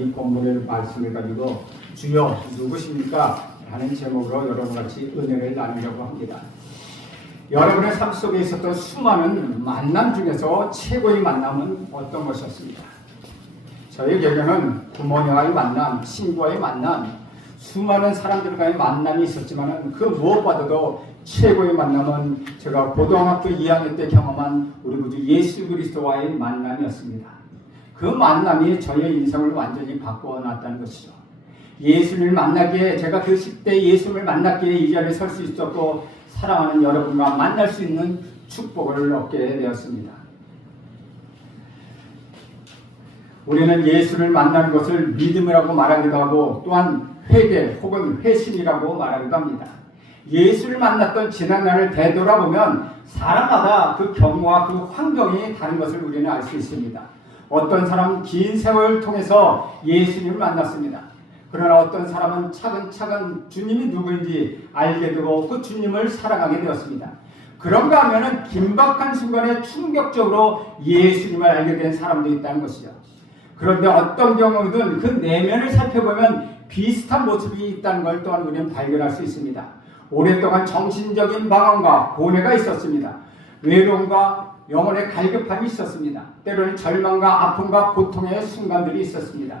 이 본문의 말씀을 가지고 주여 누구십니까? 라는 제목으로 여러분과 같이 은혜를 나누려고 합니다. 여러분의 삶 속에 있었던 수많은 만남 중에서 최고의 만남은 어떤 것이었습니까? 저에게는 부모님과의 만남, 친구와의 만남, 수많은 사람들과의 만남이 있었지만 그 무엇보다도 최고의 만남은 제가 고등학교 2학년 때 경험한 우리 구주 예수 그리스도와의 만남이었습니다. 그 만남이 저의 인생을 완전히 바꿔놨다는 것이죠. 예수를 만나기에, 제가 그 10대 예수를 만났기에 이 자리에 설 수 있었고 사랑하는 여러분과 만날 수 있는 축복을 얻게 되었습니다. 우리는 예수를 만나는 것을 믿음이라고 말하기도 하고 또한 회개 혹은 회심이라고 말하기도 합니다. 예수를 만났던 지난날을 되돌아보면 사람마다 그 경우와 그 환경이 다른 것을 우리는 알 수 있습니다. 어떤 사람은 긴 세월을 통해서 예수님을 만났습니다. 그러나 어떤 사람은 차근차근 주님이 누구인지 알게 되고 그 주님을 사랑하게 되었습니다. 그런가 하면은 긴박한 순간에 충격적으로 예수님을 알게 된 사람도 있다는 것이죠. 그런데 어떤 경우든 그 내면을 살펴보면 비슷한 모습이 있다는 걸 또한 우리는 발견할 수 있습니다. 오랫동안 정신적인 방황과 고뇌가 있었습니다. 외로움과 영혼의 갈급함이 있었습니다. 때로는 절망과 아픔과 고통의 순간들이 있었습니다.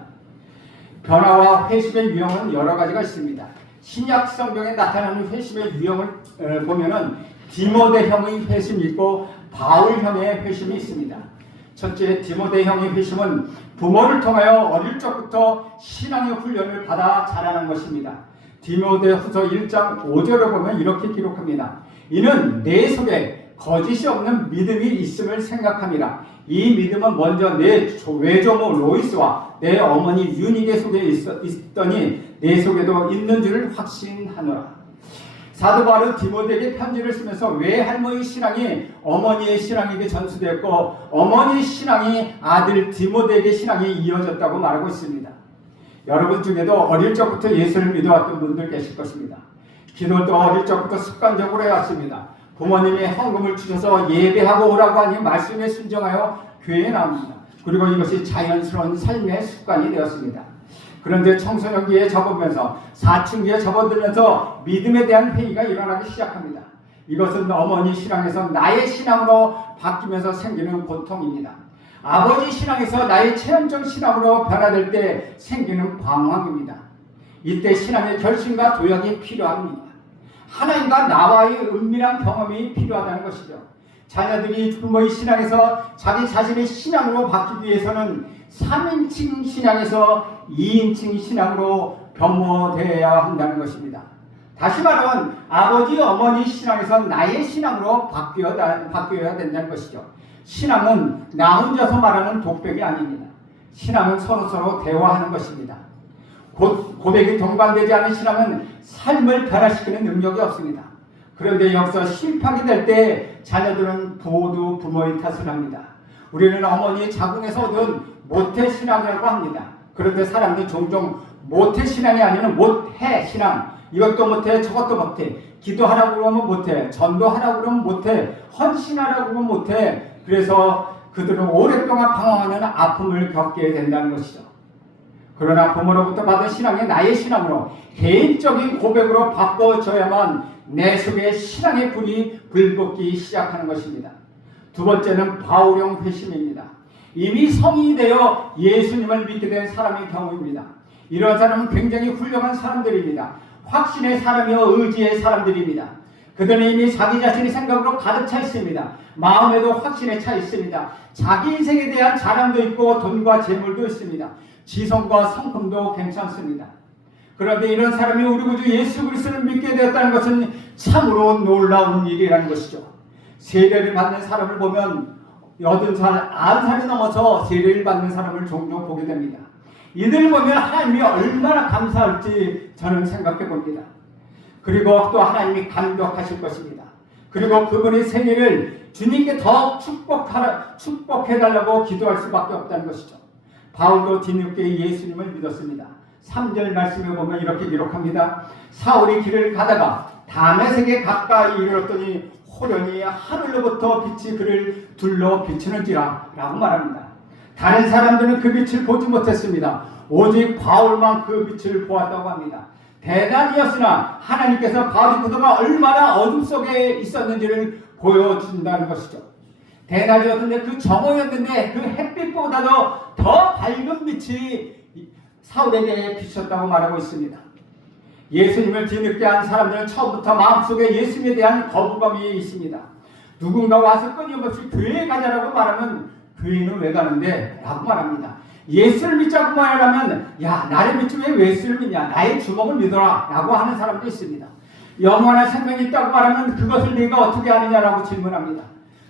변화와 회심의 유형은 여러 가지가 있습니다. 신약 성경에 나타나는 회심의 유형을 보면은 디모데형의 회심이 있고 바울형의 회심이 있습니다. 첫째, 디모데형의 회심은 부모를 통하여 어릴 적부터 신앙의 훈련을 받아 자라는 것입니다. 디모데후서 1장 5절을 보면 이렇게 기록합니다. 이는 내 속에 거짓이 없는 믿음이 있음을 생각합니다. 이 믿음은 먼저 내 외조모 로이스와 내 어머니 유니게 속에 있더니 내 속에도 있는 줄을 확신하노라. 사도 바울은 디모데에게 편지를 쓰면서 외할머니 신앙이 어머니의 신앙에게 전수되었고 어머니 신앙이 아들 디모데에게 신앙이 이어졌다고 말하고 있습니다. 여러분 중에도 어릴 적부터 예수를 믿어왔던 분들 계실 것입니다. 기도도 어릴 적부터 습관적으로 해왔습니다. 부모님이 헌금을 주셔서 예배하고 오라고 하니 말씀에 순종하여 교회에 나옵니다. 그리고 이것이 자연스러운 삶의 습관이 되었습니다. 그런데 청소년기에 접어들면서 사춘기에 접어들면서 믿음에 대한 회의가 일어나기 시작합니다. 이것은 어머니 신앙에서 나의 신앙으로 바뀌면서 생기는 고통입니다. 아버지 신앙에서 나의 체험적 신앙으로 변화될 때 생기는 방황입니다. 이때 신앙의 결심과 도약이 필요합니다. 하나님과 나와의 은밀한 경험이 필요하다는 것이죠. 자녀들이 부모의 신앙에서 자기 자신의 신앙으로 바뀌기 위해서는 3인칭 신앙에서 2인칭 신앙으로 변모되어야 한다는 것입니다. 다시 말하면 아버지 어머니 신앙에서 나의 신앙으로 바뀌어야 된다는 것이죠. 신앙은 나 혼자서 말하는 독백이 아닙니다. 신앙은 서로서로 대화하는 것입니다. 고백이 동반되지 않은 신앙은 삶을 변화시키는 능력이 없습니다. 그런데 여기서 심판이 될 때 자녀들은 모두 부모의 탓을 합니다. 우리는 어머니의 자궁에서 얻은 모태 신앙이라고 합니다. 그런데 사람들이 종종 모태 신앙이 아니라 못해 신앙, 이것도 못해 저것도 못해, 기도하라고 그러면 못해, 전도하라고 그러면 못해, 헌신하라고 그러면 못해. 그래서 그들은 오랫동안 방황하는 아픔을 겪게 된다는 것이죠. 그러나 부모로부터 받은 신앙이 나의 신앙으로 개인적인 고백으로 바꿔줘야만 내 속에 신앙의 불이 불붙기 시작하는 것입니다. 두 번째는 바울형 회심입니다. 이미 성인이 되어 예수님을 믿게 된 사람의 경우입니다. 이러한 사람은 굉장히 훌륭한 사람들입니다. 확신의 사람이요 의지의 사람들입니다. 그들은 이미 자기 자신의 생각으로 가득 차 있습니다. 마음에도 확신에 차 있습니다. 자기 인생에 대한 자랑도 있고 돈과 재물도 있습니다. 지성과 성품도 괜찮습니다. 그런데 이런 사람이 우리 구주 예수 그리스도를 믿게 되었다는 것은 참으로 놀라운 일이라는 것이죠. 세례를 받는 사람을 보면 80살, 90살이 넘어서 세례를 받는 사람을 종종 보게 됩니다. 이들 보면 하나님이 얼마나 감사할지 저는 생각해 봅니다. 그리고 또 하나님이 감격하실 것입니다. 그리고 그분의 생일을 주님께 더 축복해달라고 기도할 수밖에 없다는 것이죠. 바울도 뒤늦게 예수님을 믿었습니다. 3절 말씀에 보면 이렇게 기록합니다. 사울이 길을 가다가 다메섹에 가까이 이르렀더니 호련히 하늘로부터 빛이 그를 둘러 비추는지라 라고 말합니다. 다른 사람들은 그 빛을 보지 못했습니다. 오직 바울만 그 빛을 보았다고 합니다. 대낮이었으나 하나님께서 바울이 그동안 얼마나 어둠 속에 있었는지를 보여준다는 것이죠. 대낮이었는데 그 정오였는데 그 햇빛보다도 더 밝은 빛이 사울에게 비쳤다고 말하고 있습니다. 예수님을 뒤늦게 한 사람들은 처음부터 마음속에 예수님에 대한 거부감이 있습니다. 누군가 와서 끊임없이 교회에 가자라고 말하면 교회는 왜 가는데? 라고 말합니다. 예수를 믿자고 말하면 야 나를 믿지 왜 예수를 믿냐? 나의 주먹을 믿어라 라고 하는 사람도 있습니다. 영원한 생명이 있다고 말하면 그것을 네가 어떻게 아느냐라고 질문합니다.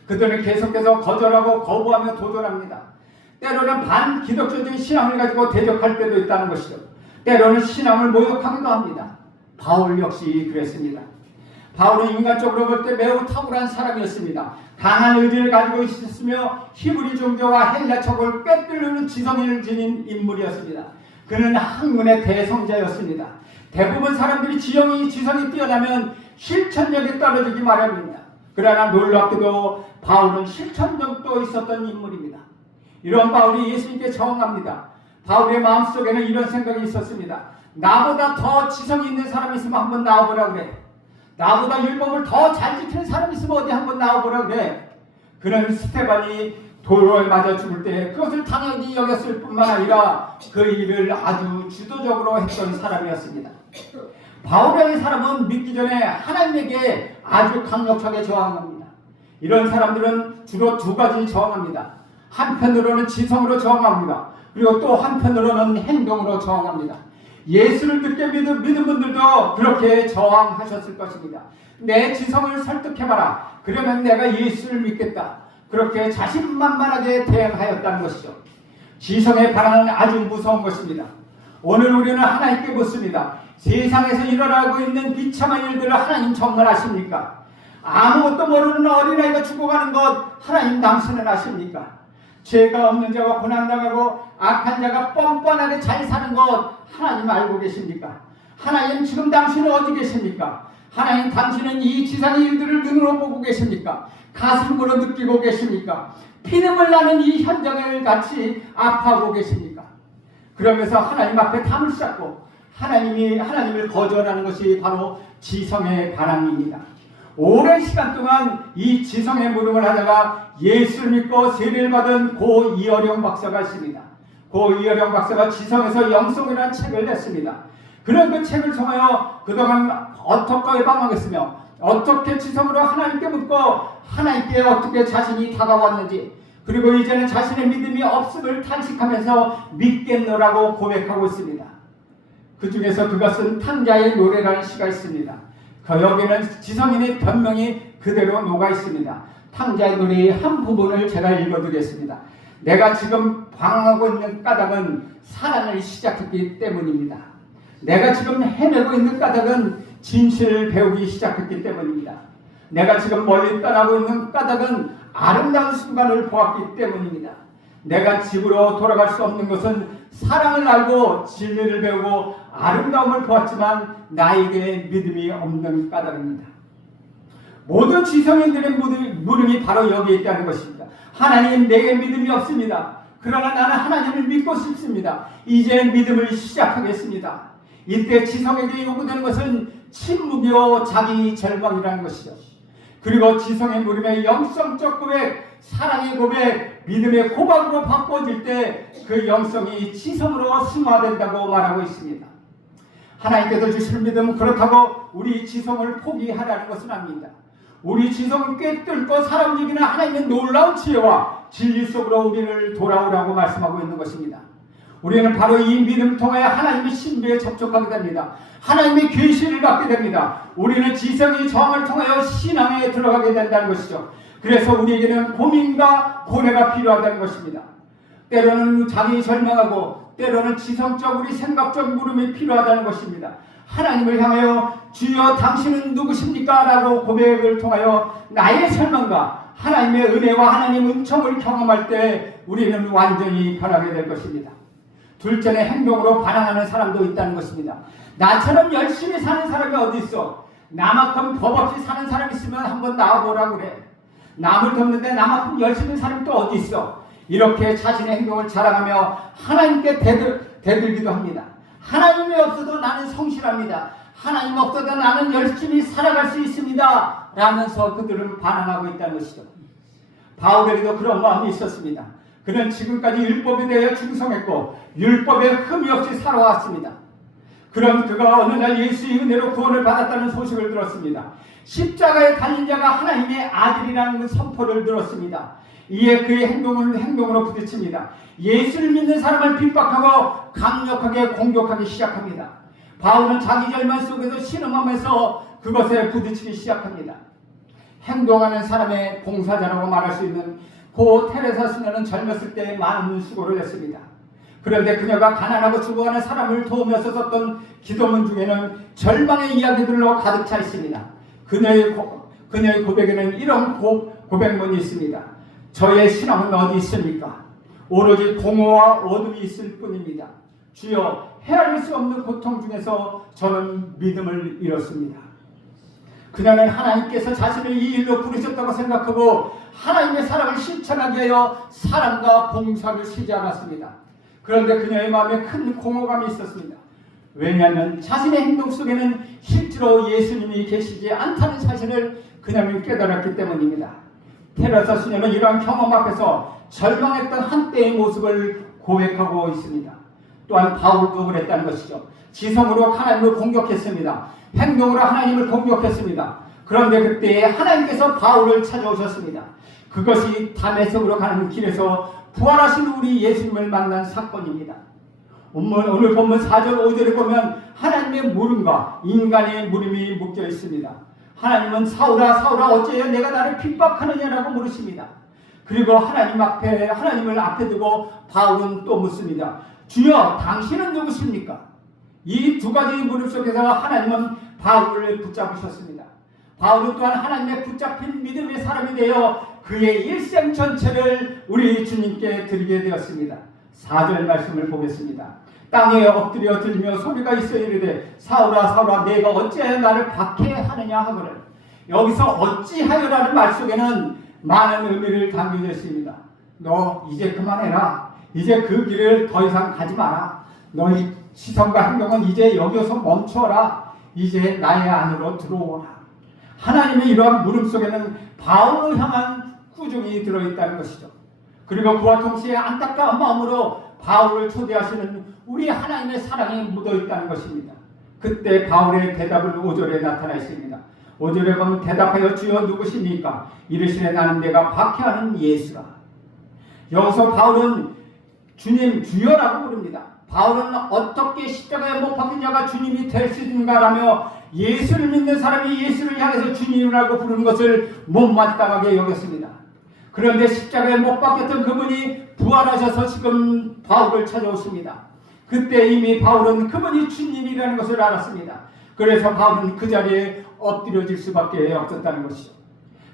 그들은 계속해서 거절하고 거부하며 도전합니다. 때로는 반기독교적인 신앙을 가지고 대적할 때도 있다는 것이죠. 때로는 신앙을 모욕하기도 합니다. 바울 역시 그랬습니다. 바울은 인간적으로 볼 때 매우 탁월한 사람이었습니다. 강한 의지를 가지고 있었으며 히브리 종교와 헬라적을 꿰뚫는 지성을 지닌 인물이었습니다. 그는 학문의 대성자였습니다. 대부분 사람들이 지성이 뛰어나면 실천력이 떨어지기 마련입니다. 그러나 놀랍게도 바울은 실천력도 있었던 인물입니다. 이런 바울이 예수님께 저항합니다. 바울의 마음속에는 이런 생각이 있었습니다. 나보다 더 지성이 있는 사람이 있으면 한번 나와보라 그래. 나보다 율법을 더 잘 지키는 사람이 있으면 어디 한번 나와보라 그래. 그는 스테반이 돌을 맞아 죽을 때 그것을 당연히 여겼을 뿐만 아니라 그 일을 아주 주도적으로 했던 사람이었습니다. 바울의 사람은 믿기 전에 하나님에게 아주 강력하게 저항합니다. 이런 사람들은 주로 두 가지 저항합니다. 한편으로는 지성으로 저항합니다. 그리고 또 한편으로는 행동으로 저항합니다. 예수를 늦게 믿은 분들도 그렇게 저항하셨을 것입니다. 내 지성을 설득해봐라. 그러면 내가 예수를 믿겠다. 그렇게 자신만만하게 대응하였다는 것이죠. 지성의 반항은 아주 무서운 것입니다. 오늘 우리는 하나님께 묻습니다. 세상에서 일어나고 있는 비참한 일들을 하나님 정말 아십니까? 아무것도 모르는 어린아이가 죽어가는 것 하나님 당신은 아십니까? 죄가 없는 자가 고난당하고 악한 자가 뻔뻔하게 잘 사는 것 하나님 알고 계십니까? 하나님 지금 당신은 어디 계십니까? 하나님 당신은 이 지상의 일들을 눈으로 보고 계십니까? 가슴으로 느끼고 계십니까? 피눈물 나는 이 현장을 같이 아파하고 계십니까? 그러면서 하나님 앞에 담을 쌓고 하나님을 거절하는 것이 바로 지성의 반항입니다. 오랜 시간 동안 이 지성의 물음을 하다가 예수를 믿고 세례를 받은 고 이어령 박사가 있습니다. 고 이어령 박사가 지성에서 영성이라는 책을 냈습니다. 그런 그 책을 통하여 그동안 어떻게 방황했으며 어떻게 지성으로 하나님께 묻고 하나님께 어떻게 자신이 다가왔는지 그리고 이제는 자신의 믿음이 없음을 탄식하면서 믿겠노라고 고백하고 있습니다. 그 중에서 그가 쓴 탕자의 노래라는 시가 있습니다. 여기는 지성인의 변명이 그대로 녹아 있습니다. 탕자의 노래의 한 부분을 제가 읽어드리겠습니다. 내가 지금 방황하고 있는 까닭은 사랑을 시작했기 때문입니다. 내가 지금 헤매고 있는 까닭은 진실을 배우기 시작했기 때문입니다. 내가 지금 멀리 떠나고 있는 까닭은 아름다운 순간을 보았기 때문입니다. 내가 집으로 돌아갈 수 없는 것은 사랑을 알고 진리를 배우고 아름다움을 보았지만 나에게 믿음이 없는 까닭입니다. 모든 지성인들의 물음이 바로 여기에 있다는 것입니다. 하나님 내게 믿음이 없습니다. 그러나 나는 하나님을 믿고 싶습니다. 이제 믿음을 시작하겠습니다. 이때 지성에게 요구되는 것은 침묵이요 자기 절망이라는 것이죠. 그리고 지성의 물음의 영성적 고백, 사랑의 고백, 믿음의 고백으로 바꿔질 때 그 영성이 지성으로 승화된다고 말하고 있습니다. 하나님께서 주시는 믿음은 그렇다고 우리 지성을 포기하라는 것은 아닙니다. 우리 지성을 꿰뚫고 살아 움직이는 하나님의 놀라운 지혜와 진리 속으로 우리를 돌아오라고 말씀하고 있는 것입니다. 우리는 바로 이 믿음을 통해 하나님의 신비에 접촉하게 됩니다. 하나님의 계시를 받게 됩니다. 우리는 지성의 저항을 통하여 신앙에 들어가게 된다는 것이죠. 그래서 우리에게는 고민과 고뇌가 필요하다는 것입니다. 때로는 자기 절망하고 때로는 지성적 우리 생각적 물음이 필요하다는 것입니다. 하나님을 향하여 주여 당신은 누구십니까? 라고 고백을 통하여 나의 절망과 하나님의 은혜와 하나님의 은총을 경험할 때 우리는 완전히 변하게 될 것입니다. 둘째는 행동으로 반항하는 사람도 있다는 것입니다. 나처럼 열심히 사는 사람이 어디 있어? 나만큼 법 없이 사는 사람이 있으면 한번 나와보라 그래. 남을 돕는데 나만큼 열심히 사는 또 어디 있어? 이렇게 자신의 행동을 자랑하며 하나님께 대들기도 합니다. 하나님이 없어도 나는 성실합니다. 하나님 없어도 나는 열심히 살아갈 수 있습니다. 라면서 그들은 반항하고 있다는 것이죠. 바울에게도 그런 마음이 있었습니다. 그는 지금까지 율법에 대해 충성했고 율법에 흠이 없이 살아왔습니다. 그런 그가 어느 날 예수의 은혜로 구원을 받았다는 소식을 들었습니다. 십자가에 달린 자가 하나님의 아들이라는 그 선포를 들었습니다. 이에 그의 행동으로 부딪힙니다. 예수를 믿는 사람을 핍박하고 강력하게 공격하기 시작합니다. 바울은 자기 절망 속에서 신음하면서 그것에 부딪히기 시작합니다. 행동하는 사람의 봉사자라고 말할 수 있는 고 테레사 수녀는 젊었을 때 많은 수고를 했습니다. 그런데 그녀가 가난하고 죽어가는 사람을 도우면서 썼던 기도문 중에는 절망의 이야기들로 가득 차 있습니다. 그녀의 고백에는 이런 고백문이 있습니다. 저의 신앙은 어디 있습니까? 오로지 공허와 어둠이 있을 뿐입니다. 주여, 헤아릴 수 없는 고통 중에서 저는 믿음을 잃었습니다. 그녀는 하나님께서 자신을 이 일로 부르셨다고 생각하고 하나님의 사랑을 실천하게 하여 사랑과 봉사를 쉬지 않았습니다. 그런데 그녀의 마음에 큰 공허감이 있었습니다. 왜냐하면 자신의 행동 속에는 실제로 예수님이 계시지 않다는 사실을 그녀는 깨달았기 때문입니다. 테레사 수녀는 이러한 경험 앞에서 절망했던 한때의 모습을 고백하고 있습니다. 또한 바울도 그랬다는 것이죠. 지성으로 하나님을 공격했습니다. 행동으로 하나님을 공격했습니다. 그런데 그때 하나님께서 바울을 찾아오셨습니다. 그것이 다메섹으로 가는 길에서 부활하신 우리 예수님을 만난 사건입니다. 오늘 본문 4절 5절에 보면 하나님의 물음과 인간의 물음이 묶여 있습니다. 하나님은 사울아 사울아 어찌하여 내가 나를 핍박하느냐라고 물으십니다. 그리고 하나님을 앞에 두고 바울은 또 묻습니다. 주여, 당신은 누구십니까? 이 두 가지 물음 속에서 하나님은 바울을 붙잡으셨습니다. 바울은 또한 하나님의 붙잡힌 믿음의 사람이 되어 그의 일생 전체를 우리 주님께 드리게 되었습니다. 4절 말씀을 보겠습니다. 땅에 엎드려 들며 소리가 있어 이르되 사울아 사울아 내가 어찌하여 나를 박해하느냐 하거늘. 여기서 어찌하여라는 말 속에는 많은 의미를 담겨져 있습니다. 너 이제 그만해라. 이제 그 길을 더 이상 가지 마라. 너희 시선과 행동은 이제 여기서 멈춰라. 이제 나의 안으로 들어오라. 하나님의 이러한 물음 속에는 바울을 향한 꾸중이 들어있다는 것이죠. 그리고 그와 동시에 안타까운 마음으로 바울을 초대하시는 우리 하나님의 사랑이 묻어있다는 것입니다. 그때 바울의 대답은 5절에 나타나 있습니다. 5절에 보면 대답하여 주여 누구십니까? 이르시되 나는 내가 박해하는 예수라. 여기서 바울은 주님 주여라고 부릅니다. 바울은 어떻게 십자가에 못 박힌 자가 주님이 될 수 있는가라며 예수를 믿는 사람이 예수를 향해서 주님이라고 부르는 것을 못마땅하게 여겼습니다. 그런데 십자가에 못 박혔던 그분이 부활하셔서 지금 바울을 찾아오십니다. 그때 이미 바울은 그분이 주님이라는 것을 알았습니다. 그래서 바울은 그 자리에 엎드려질 수밖에 없었다는 것이죠.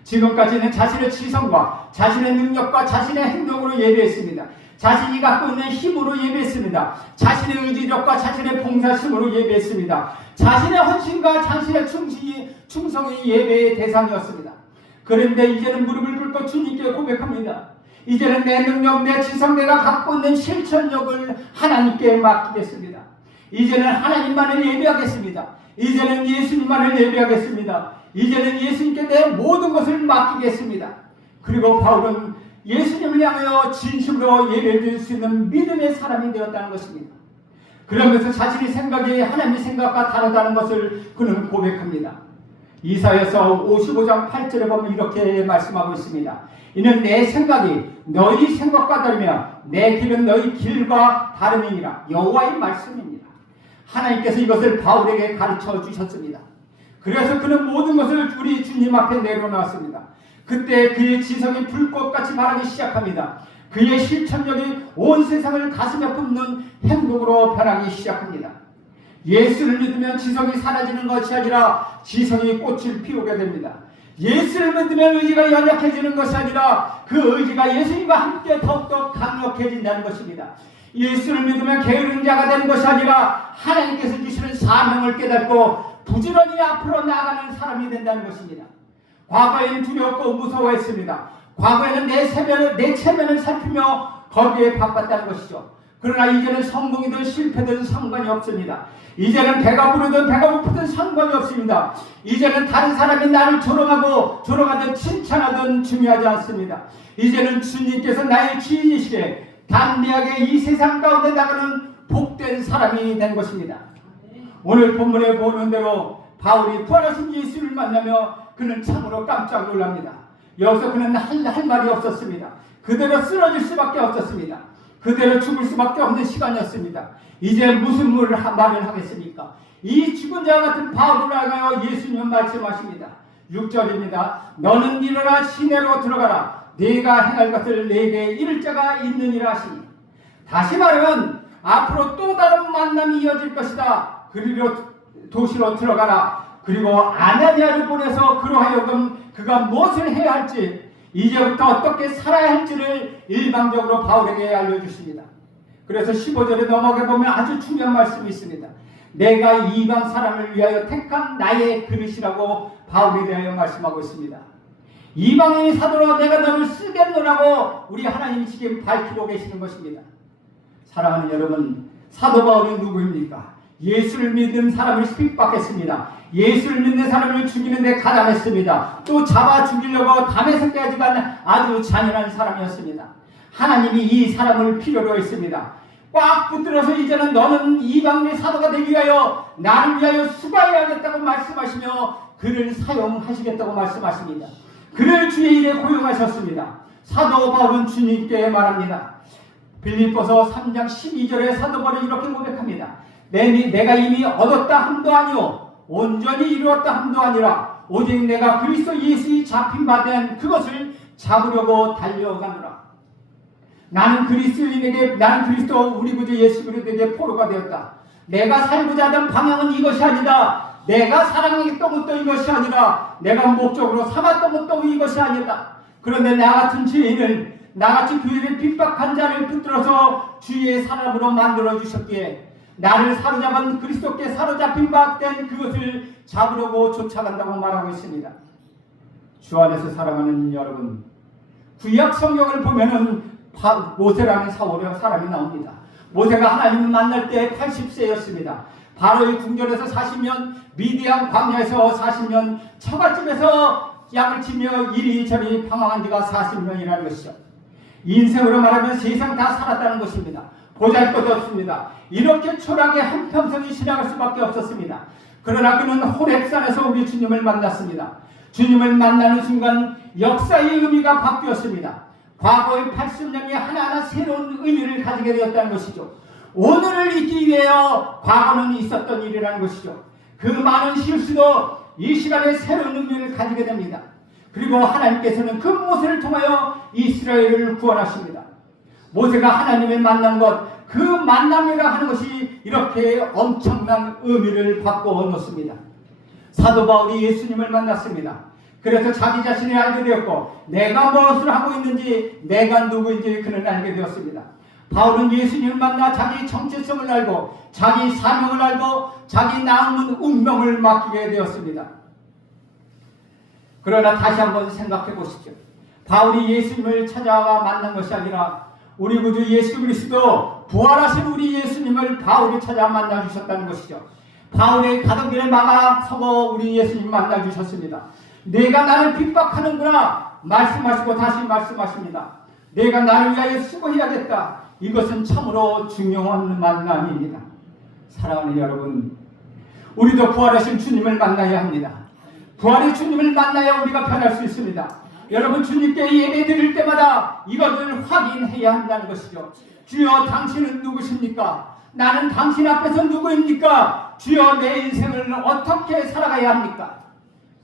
지금까지는 자신의 지성과 자신의 능력과 자신의 행동으로 예배했습니다. 자신이 갖고 있는 힘으로 예배했습니다. 자신의 의지력과 자신의 봉사심으로 예배했습니다. 자신의 헌신과 자신의 충성이 예배의 대상이었습니다. 그런데 이제는 무릎을 꿇고 주님께 고백합니다. 이제는 내 능력, 내 지성, 내가 갖고 있는 실천력을 하나님께 맡기겠습니다. 이제는 하나님만을 예배하겠습니다. 이제는 예수님만을 예배하겠습니다. 이제는 예수님께 내 모든 것을 맡기겠습니다. 그리고 바울은 예수님을 향하여 진심으로 예배드릴 수 있는 믿음의 사람이 되었다는 것입니다. 그러면서 자신의 생각이 하나님의 생각과 다르다는 것을 그는 고백합니다. 이사야서 55장 8절에 보면 이렇게 말씀하고 있습니다. 이는 내 생각이 너희 생각과 다르며 내 길은 너희 길과 다름이니라. 여호와의 말씀입니다. 하나님께서 이것을 바울에게 가르쳐 주셨습니다. 그래서 그는 모든 것을 우리 주님 앞에 내려놓았습니다. 그때 그의 지성이 불꽃같이 바라기 시작합니다. 그의 실천력이 온 세상을 가슴에 품는 행동으로 변하기 시작합니다. 예수를 믿으면 지성이 사라지는 것이 아니라 지성이 꽃을 피우게 됩니다. 예수를 믿으면 의지가 연약해지는 것이 아니라 그 의지가 예수님과 함께 더욱더 강력해진다는 것입니다. 예수를 믿으면 게으른 자가 되는 것이 아니라 하나님께서 주시는 사명을 깨닫고 부지런히 앞으로 나아가는 사람이 된다는 것입니다. 과거에는 두렵고 무서워했습니다. 과거에는 내 체면을 살피며 거기에 바빴다는 것이죠. 그러나 이제는 성공이든 실패든 상관이 없습니다. 이제는 배가 부르든 배가 고프든 상관이 없습니다. 이제는 다른 사람이 나를 조롱하든 칭찬하든 중요하지 않습니다. 이제는 주님께서 나의 주인이시게 담대하게 이 세상 가운데 나가는 복된 사람이 된 것입니다. 오늘 본문에 보는 대로 바울이 부활하신 예수를 만나며 그는 참으로 깜짝 놀랍니다. 여기서 그는 할 말이 없었습니다. 그대로 쓰러질 수밖에 없었습니다. 그대로 죽을 수밖에 없는 시간이었습니다. 이제 무슨 말을 하겠습니까? 이 죽은 자와 같은 바울을 향하여 예수님은 말씀하십니다. 6절입니다. 너는 일어나 시내로 들어가라. 네가 행할 것을 네게 이를 자가 있느니라 하시니. 다시 말하면 앞으로 또 다른 만남이 이어질 것이다. 그리로 도시로 들어가라. 그리고 아나니아를 보내서 그로 하여금 그가 무엇을 해야 할지, 이제부터 어떻게 살아야 할지를 일방적으로 바울에게 알려주십니다. 그래서 15절에 넘어가 보면 아주 중요한 말씀이 있습니다. 내가 이방 사람을 위하여 택한 나의 그릇이라고 바울에 대하여 말씀하고 있습니다. 이방인의 사도로 내가 너를 쓰겠노라고 우리 하나님이 지금 밝히고 계시는 것입니다. 사랑하는 여러분, 사도 바울이 누구입니까? 예수를 믿는 사람을 핍박했습니다. 예수를 믿는 사람을 죽이는 데 가담했습니다. 또 잡아 죽이려고 다메섹까지 간 아주 잔인한 사람이었습니다. 하나님이 이 사람을 필요로 했습니다. 꽉 붙들어서 이제는 너는 이방인의 사도가 되기 위하여 나를 위하여 수고해야겠다고 말씀하시며 그를 사용하시겠다고 말씀하십니다. 그를 주의 일에 고용하셨습니다. 사도 바울은 주님께 말합니다. 빌립보서 3장 12절에 사도 바울이 이렇게 고백합니다. 내가 이미 얻었다 함도 아니오 온전히 이루었다 함도 아니라 오직 내가 그리스도 예수의 잡힌 바 된 그것을 잡으려고 달려가노라. 나는 그리스도 우리 구주 예수 그리스도에게 포로가 되었다. 내가 살고자 하던 방향은 이것이 아니다. 내가 사랑했던 것도 이것이 아니라 내가 목적으로 삼았던 것도 이것이 아니다. 그런데 나 같은 죄인을, 나같이 교회를 핍박한 자를 붙들어서 주의 사람으로 만들어 주셨기에 나를 사로잡은 그리스도께 사로잡힌 바 된 그것을 잡으려고 쫓아간다고 말하고 있습니다. 주 안에서 사랑하는 여러분, 구약 성경을 보면은 모세라는 사람이 나옵니다. 모세가 하나님을 만날 때 80세였습니다. 바로의 궁전에서 40년, 미디안 광야에서 40년, 처갓집에서 약을 치며 이리저리 방황한 지가 40년이라는 것이죠. 인생으로 말하면 세상 다 살았다는 것입니다. 보잘것도 없습니다. 이렇게 초라하게 한평생이 지나갈 수밖에 없었습니다. 그러나 그는 호렙산에서 우리 주님을 만났습니다. 주님을 만나는 순간 역사의 의미가 바뀌었습니다. 과거의 80년이 하나하나 새로운 의미를 가지게 되었다는 것이죠. 오늘을 잊기 위하여 과거는 있었던 일이라는 것이죠. 그 많은 실수도 이 시간에 새로운 의미를 가지게 됩니다. 그리고 하나님께서는 그 모세를 통하여 이스라엘을 구원하십니다. 모세가 하나님을 만난 것, 그 만남이라 하는 것이 이렇게 엄청난 의미를 바꿔 놓습니다. 사도 바울이 예수님을 만났습니다. 그래서 자기 자신을 알게 되었고 내가 무엇을 하고 있는지, 내가 누구인지 그는 알게 되었습니다. 바울은 예수님을 만나 자기 정체성을 알고 자기 사명을 알고 자기 남은 운명을 맡기게 되었습니다. 그러나 다시 한번 생각해 보시죠. 바울이 예수님을 찾아와 만난 것이 아니라 우리 구주 예수 그리스도 부활하신 우리 예수님을 바울이 찾아 만나 주셨다는 것이죠. 바울의 가던 길에 막아서고 우리 예수님 만나 주셨습니다. 내가 나를 핍박하는구나 말씀하시고 다시 말씀하십니다. 내가 나를 위하여 수고해야겠다. 이것은 참으로 중요한 만남입니다. 사랑하는 여러분, 우리도 부활하신 주님을 만나야 합니다. 부활의 주님을 만나야 우리가 변할 수 있습니다. 여러분, 주님께 예배 드릴 때마다 이것을 확인해야 한다는 것이죠. 주여, 당신은 누구십니까? 나는 당신 앞에서 누구입니까? 주여, 내 인생을 어떻게 살아가야 합니까?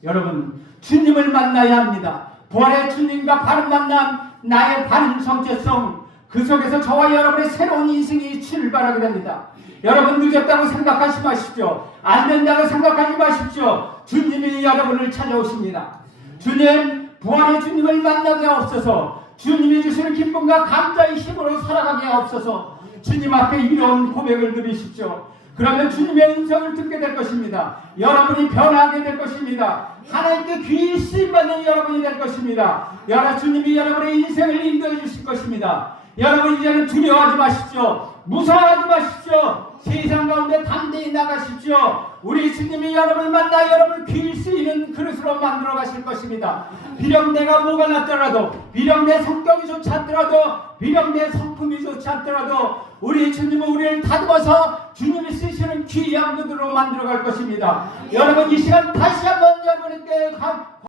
여러분, 주님을 만나야 합니다. 부활의 주님과 바른 만남, 나의 바른 정체성, 그 속에서 저와 여러분의 새로운 인생이 출발하게 됩니다. 여러분, 늦었다고 생각하지 마십시오. 안 된다고 생각하지 마십시오. 주님이 여러분을 찾아오십니다. 주님, 부활의 주님을 만나게 없어서, 주님이 주시는 기쁨과 감사의 힘으로 살아가게 없어서 주님 앞에 이런 고백을 드리십시오. 그러면 주님의 음성을 듣게 될 것입니다. 여러분이 변하게 될 것입니다. 하나님께 귀히 쓰임받는 여러분이 될 것입니다. 주님이 여러분의 인생을 인도해 주실 것입니다. 여러분, 이제는 두려워하지 마십시오. 무서워하지 마십시오. 세상 가운데 담대히 나가십시오. 우리 주님이 여러분을 만나 여러분을 귀일 수 있는 그릇으로 만들어 가실 것입니다. 비록 내가 뭐가 났더라도, 비록 내 성격이 좋지 않더라도, 비록 내 성품이 좋지 않더라도 우리 주님은 우리를 다듬어서 주님이 쓰시는 귀한 그릇으로 만들어 갈 것입니다. 여러분 이 시간 다시 한번 여러분께